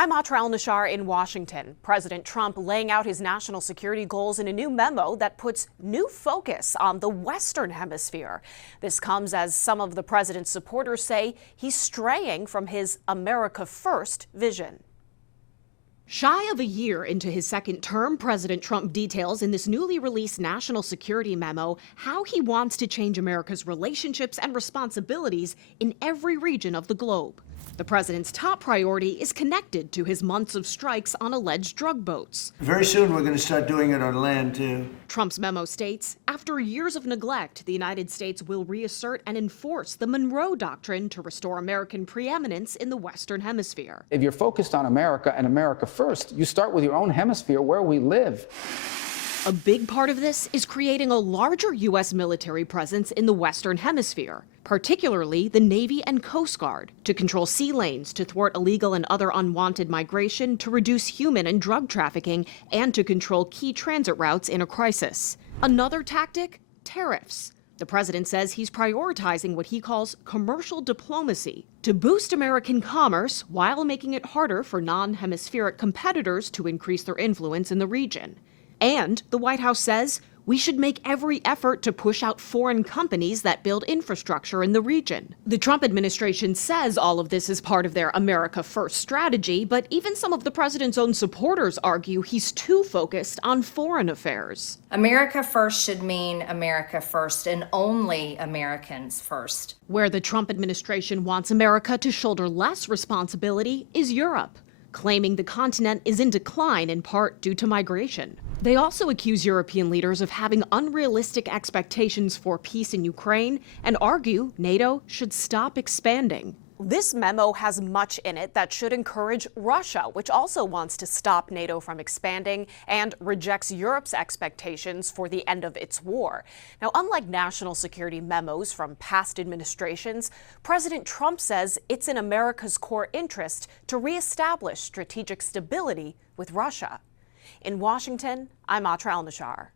I'm Atra al-Nashar in Washington. President Trump laying out his national security goals in a new memo that puts new focus on the Western Hemisphere. This comes as some of the president's supporters say he's straying from his America First vision. Shy of a year into his second term, President Trump details in this newly released national security memo how he wants to change America's relationships and responsibilities in every region of the globe. The president's top priority is connected to his months of strikes on alleged drug boats. Very soon we're going to start doing it on land, too. Trump's memo states, after years of neglect, the United States will reassert and enforce the Monroe Doctrine to restore American preeminence in the Western Hemisphere. If you're focused on America and America first, you start with your own hemisphere where we live. A big part of this is creating a larger U.S. military presence in the Western Hemisphere, particularly the Navy and Coast Guard, to control sea lanes, to thwart illegal and other unwanted migration, to reduce human and drug trafficking, and to control key transit routes in a crisis. Another tactic? Tariffs. The president says he's prioritizing what he calls commercial diplomacy to boost American commerce while making it harder for non-hemispheric competitors to increase their influence in the region. And the White House says we should make every effort to push out foreign companies that build infrastructure in the region. The Trump administration says all of this is part of their America First strategy, but even some of the president's own supporters argue he's too focused on foreign affairs. America First should mean America First and only Americans first. Where the Trump administration wants America to shoulder less responsibility is Europe, claiming the continent is in decline in part due to migration. They also accuse European leaders of having unrealistic expectations for peace in Ukraine and argue NATO should stop expanding. This memo has much in it that should encourage Russia, which also wants to stop NATO from expanding and rejects Europe's expectations for the end of its war. Now, unlike national security memos from past administrations, President Trump says it's in America's core interest to reestablish strategic stability with Russia. In Washington, I'm Atra al-Nashar.